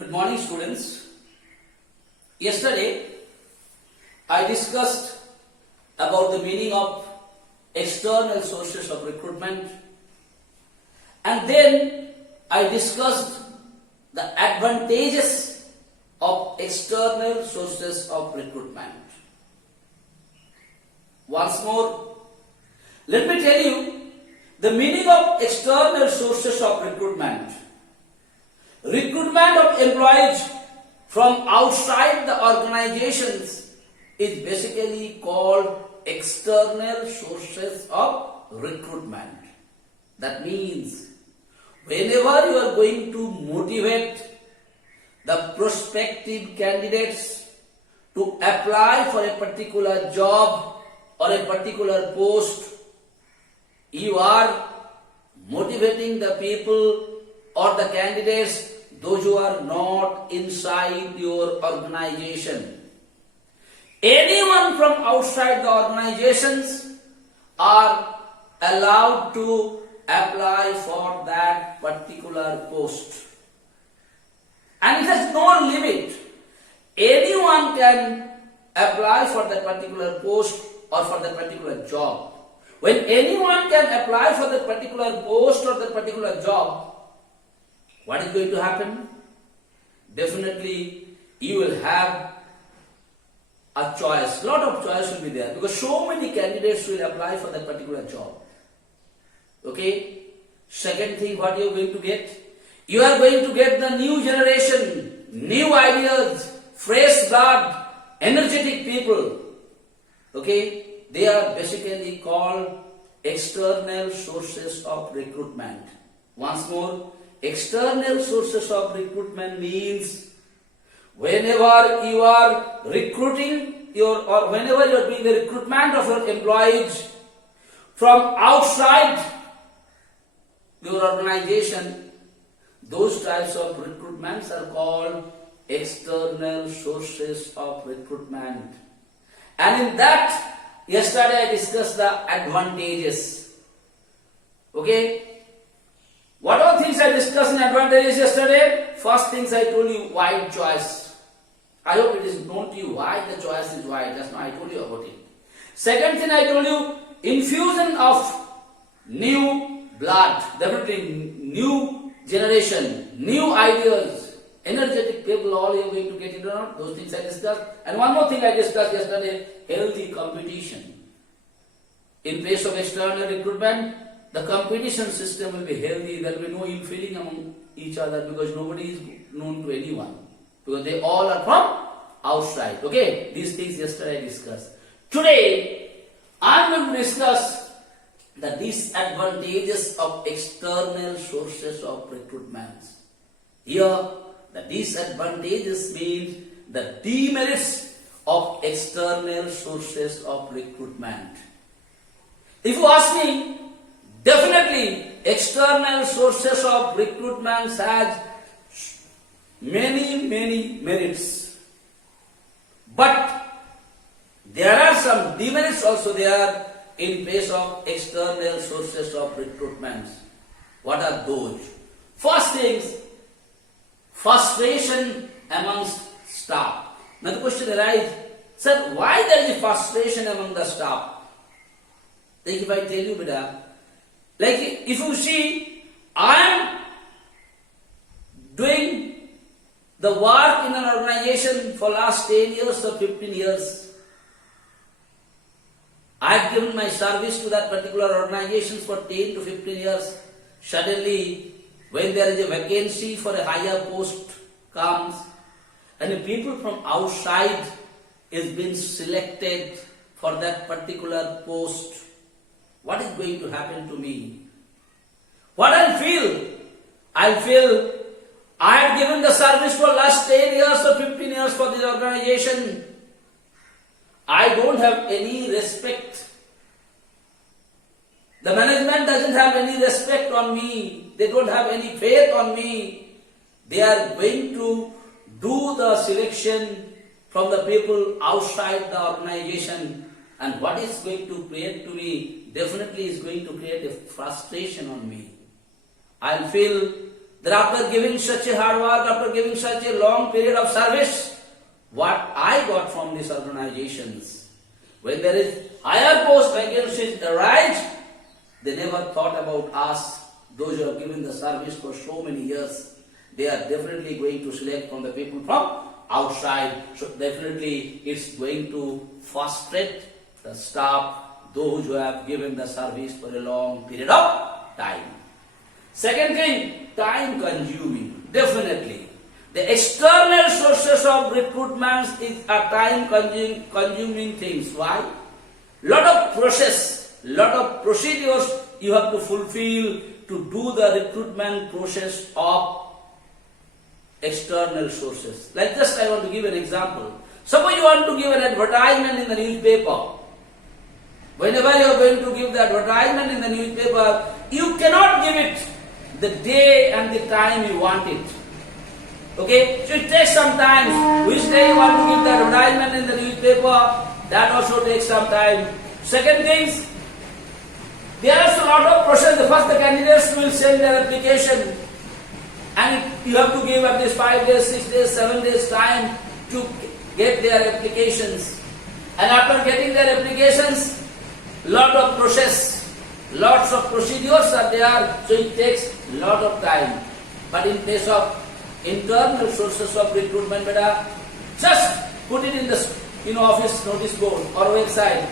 Good morning, students. Yesterday, I discussed about the meaning of external sources of recruitment, and then I discussed the advantages of external sources of recruitment. Once more, let me tell you the meaning of external sources of recruitment. Recruitment of employees from outside the organizations is basically called external sources of recruitment. That means whenever you are going to motivate the prospective candidates to apply for a particular job or a particular post, you are motivating the people or the candidates, those who are not inside your organization. Anyone from outside the organizations are allowed to apply for that particular post. And it has no limit. Anyone can apply for that particular post or for that particular job. When anyone can apply for that particular post or that particular job, what is going to happen? Definitely, you will have a choice. Lot of choice will be there because so many candidates will apply for that particular job. Okay? Second thing, what you are going to get? You are going to get the new generation, new ideas, fresh blood, energetic people. Okay? They are basically called external sources of recruitment. Once more, external sources of recruitment means whenever you are recruiting or whenever you are doing the recruitment of your employees from outside your organization, those types of recruitments are called external sources of recruitment. And in that, yesterday I discussed the advantages. Okay? What are things I discussed in advantages yesterday? First things I told you, wide choice. I hope it is known to you why the choice is wide. Just now I told you about it. Second thing I told you, infusion of new blood. Definitely new generation, new ideas, energetic people, all you are going to get into or not. Those things I discussed. And one more thing I discussed yesterday, healthy competition. In place of external recruitment, the competition system will be healthy. There will be no ill feeling among each other because nobody is known to anyone. Because they all are from outside. Okay? These things yesterday I discussed. Today, I am going to discuss the disadvantages of external sources of recruitment. Here, the disadvantages means the demerits of external sources of recruitment. If you ask me, definitely, external sources of recruitment has many merits. But there are some demerits also there in place of external sources of recruitment. What are those? First things, frustration amongst staff. Now the question arises, sir, why there is frustration among the staff? Like if I tell you, beta, like if you see, I am doing the work in an organization for last 10 years or 15 years. I have given my service to that particular organization for 10 to 15 years. Suddenly, when there is a vacancy for a higher post comes, and the people from outside is being selected for that particular post, what is going to happen to me? What I'll feel? I'll feel I have given the service for last 10 years or 15 years for this organization. I don't have any respect. The management doesn't have any respect on me. They don't have any faith on me. They are going to do the selection from the people outside the organization. And what is going to create to me? Definitely is going to create a frustration on me. I'll feel that after giving such a hard work, after giving such a long period of service, what I got from these organizations, when there is higher post vacancies arise, they never thought about us, those who have given the service for so many years. They are definitely going to select from the people from outside. So definitely it's going to frustrate the staff, those who have given the service for a long period of time. Second thing, time consuming. Definitely. The external sources of recruitment is a time consuming things. Why? Lot of process, lot of procedures you have to fulfill to do the recruitment process of external sources. Like just I want to give an example. Suppose you want to give an advertisement in the newspaper. Whenever you are going to give the advertisement in the newspaper, you cannot give it the day and the time you want it. Okay? So it takes some time. Which day you want to give the advertisement in the newspaper, that also takes some time. Second thing, there is a lot of process. First the candidates will send their application and you have to give at least 5 days, 6 days, 7 days time to get their applications. And after getting their applications, lot of process, lots of procedures are there, so it takes lot of time. But in case of internal sources of recruitment, just put it in the office notice board or website.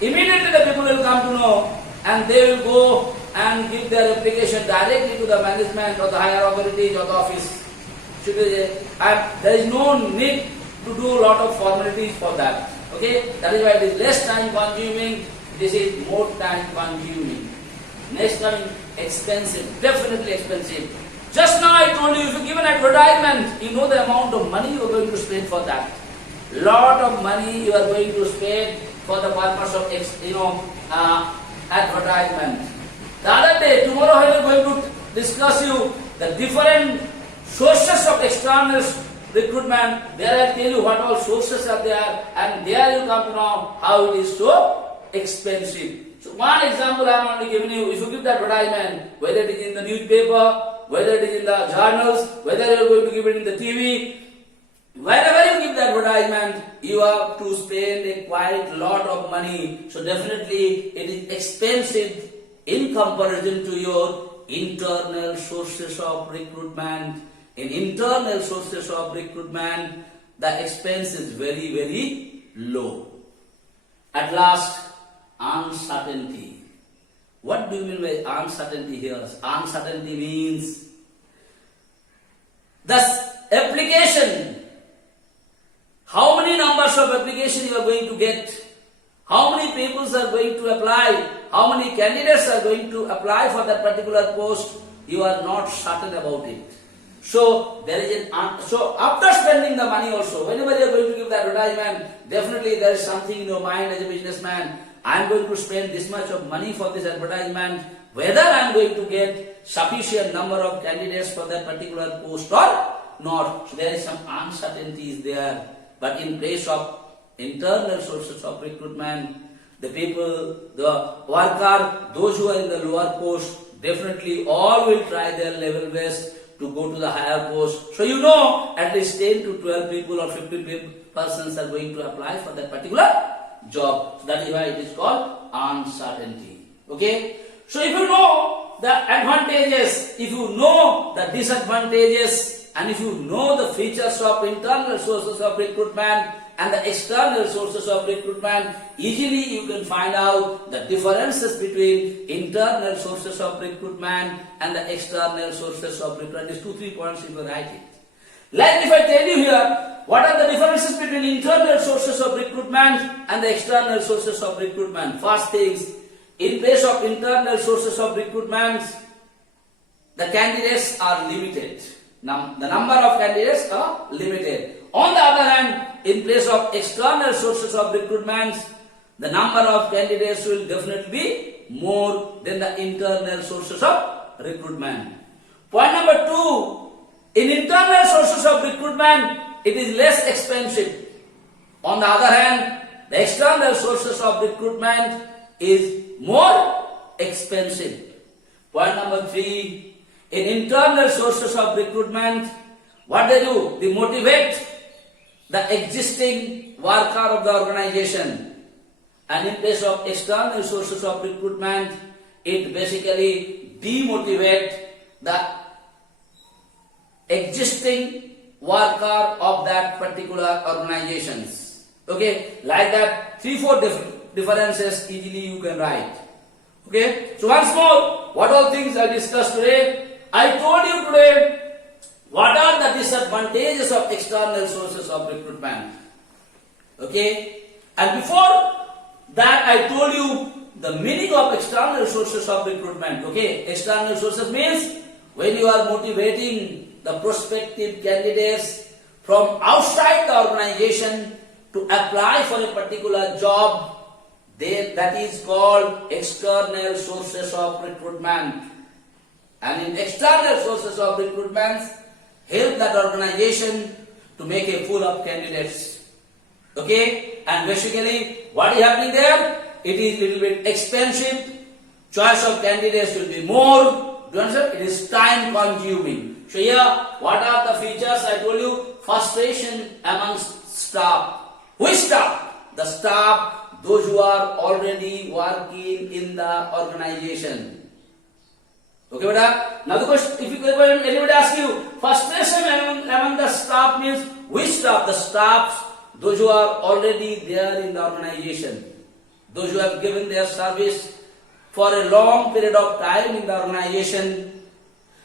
Immediately the people will come to know and they will go and give their application directly to the management or the higher authorities or the office. There is no need to do a lot of formalities for that. Okay, that is why it is less time consuming. This is more time consuming. Next coming, expensive, definitely expensive. Just now I told you, if you give an advertisement, you know the amount of money you are going to spend for that. Lot of money you are going to spend for the purpose of advertisement. The other day, tomorrow I am going to discuss you the different sources of external recruitment. There I will tell you what all sources are there, and there you come to know how it is so expensive. So one example I am only giving you. If you give the advertisement, whether it is in the newspaper, whether it is in the journals, whether you are going to give it in the TV, wherever you give the advertisement, you have to spend a quite lot of money. So definitely it is expensive in comparison to your internal sources of recruitment. In internal sources of recruitment, the expense is very, very low. At last, uncertainty. What do you mean by uncertainty here? Uncertainty means the application. How many numbers of application you are going to get? How many people are going to apply? How many candidates are going to apply for that particular post? You are not certain about it. So there is so after spending the money also, whenever you are going to give the advertisement, definitely there is something in your mind as a businessman. I am going to spend this much of money for this advertisement. Whether I am going to get sufficient number of candidates for that particular post or not. So there is some uncertainties there. But in place of internal sources of recruitment, the people, the worker, those who are in the lower post, definitely all will try their level best to go to the higher post. So you know at least 10 to 12 people or 15 persons are going to apply for that particular job. So that is why it is called uncertainty. Okay? So if you know the advantages, if you know the disadvantages, and if you know the features of internal sources of recruitment and the external sources of recruitment, easily you can find out the differences between internal sources of recruitment and the external sources of recruitment. These 2-3 points you can write it. Like if I tell you here, what are the differences between internal sources of recruitment and the external sources of recruitment? First things, in place of internal sources of recruitment, the candidates are limited. Now, the number of candidates are limited. On the other hand, in place of external sources of recruitment, the number of candidates will definitely be more than the internal sources of recruitment. Point number 2, in internal sources of recruitment, it is less expensive. On the other hand, the external sources of recruitment is more expensive. Point number 3, in internal sources of recruitment, what they do? They motivate the existing worker of the organization. And in case of external sources of recruitment, it basically demotivates the existing worker of that particular organizations. Okay, like that, 3-4 differences easily you can write. Okay, so once more, what all things I discussed today? I told you today what are the disadvantages of external sources of recruitment. Okay, and before that I told you the meaning of external sources of recruitment. Okay, external sources means when you are motivating the prospective candidates from outside the organization to apply for a particular job, that is called external sources of recruitment. And in external sources of recruitment, help that organization to make a pool of candidates. Okay, and basically what is happening there? It is little bit expensive, choice of candidates will be more, do you understand? It is time consuming. So here, what are the features? I told you, frustration amongst staff. Which staff? The staff, those who are already working in the organization. Okay, beta? Now the question, if anybody asks you, frustration among the staff means which staff? The staffs, those who are already there in the organization. Those who have given their service for a long period of time in the organization,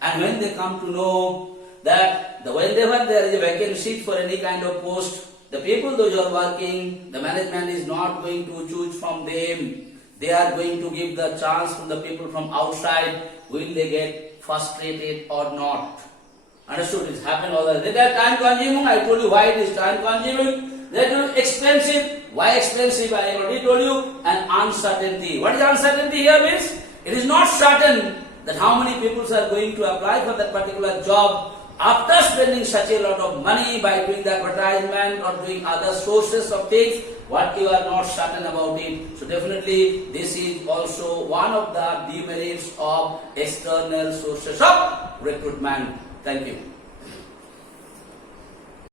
and when they come to know that whenever there is a vacancy for any kind of post, the people those who are working, the management is not going to choose from them. They are going to give the chance to the people from outside. Will they get frustrated or not? Understood? It's happened all the time. They are time consuming. I told you why it is time consuming. They are expensive. Why expensive? I already told you. And uncertainty. What is uncertainty here means? It is not certain that how many people are going to apply for that particular job after spending such a lot of money by doing the advertisement or doing other sources of things, what you are not certain about it. So definitely this is also one of the demerits of external sources of recruitment. Thank you.